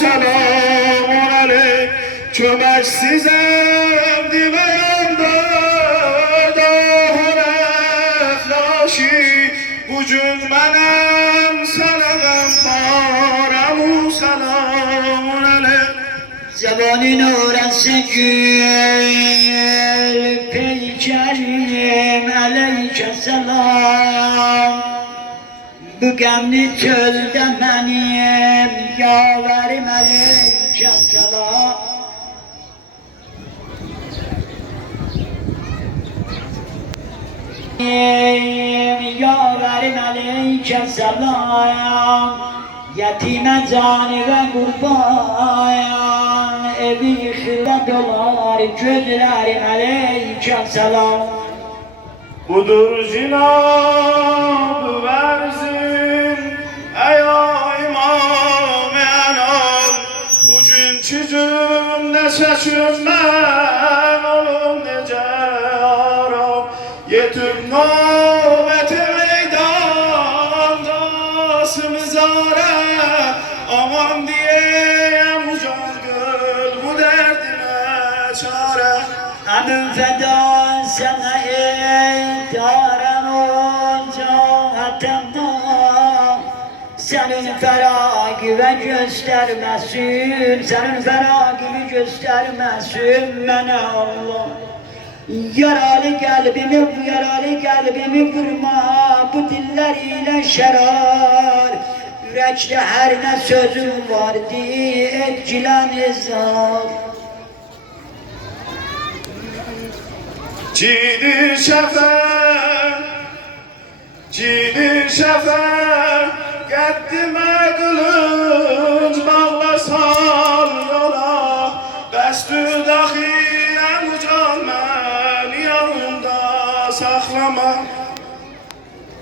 selamun aleyk. Çömeşsizem diveyanda dahane flaşi. Bugün benim sana gaffaremu selamun aleyk. Zamanın orası gül peykerim aleyke selam. Bu gemli çölde benim yaverim aleyke selam. Yaverim aleyke selam. Yetime cani ve kurban, evi yıkıla dolar, gözlerim aleyke selam. Budur cenab-ı verzin, ey imam enam. Bugünkü cümle seçilmen olun nece aram. Yetim nöbeti meydanda sımızare. Aman diyeyim ucan gül bu derdime çare. Amin feda sana ey daren olacak hatemda. Senin feragı göstermesin, senin feragı göstermesin bana Allah. Yaralı kalbimi vurma, bu dilleriyle şerar. Yürekte her ne sözüm vardı, etkilen izah. Cidi şefer, geddime kılınç bağlasan yola. Destü dahilem ucan ben yanımda saklama.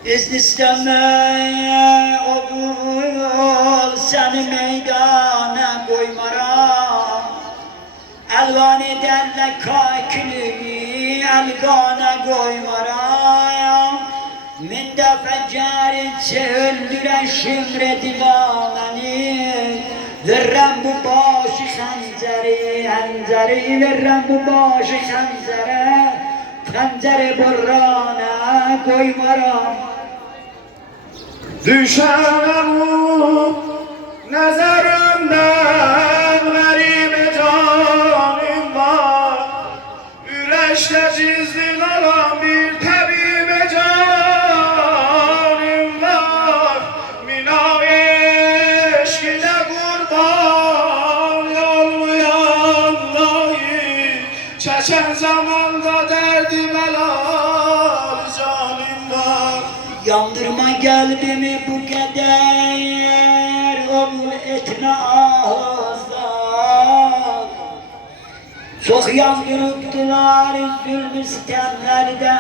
İzn isteme oğul seni meydana koymaram. Elvan ederle kakini elgana koymaram. Min defecer öldüren şimre divaneni. Verrem bu başı henzeri verrem bu başı henzere burrana koymaram. Düşene bu nazarımdan garibe canim var. Üreşte cizlin olan bir tabibe canim var. Minare eşkine kurban yolmayan dahi. Çeçen zamanda derdim helal canim var. Yandırma kalbimi bu kadar oğul etme azat. Çok yandırıptılar zulmü sitemlerde.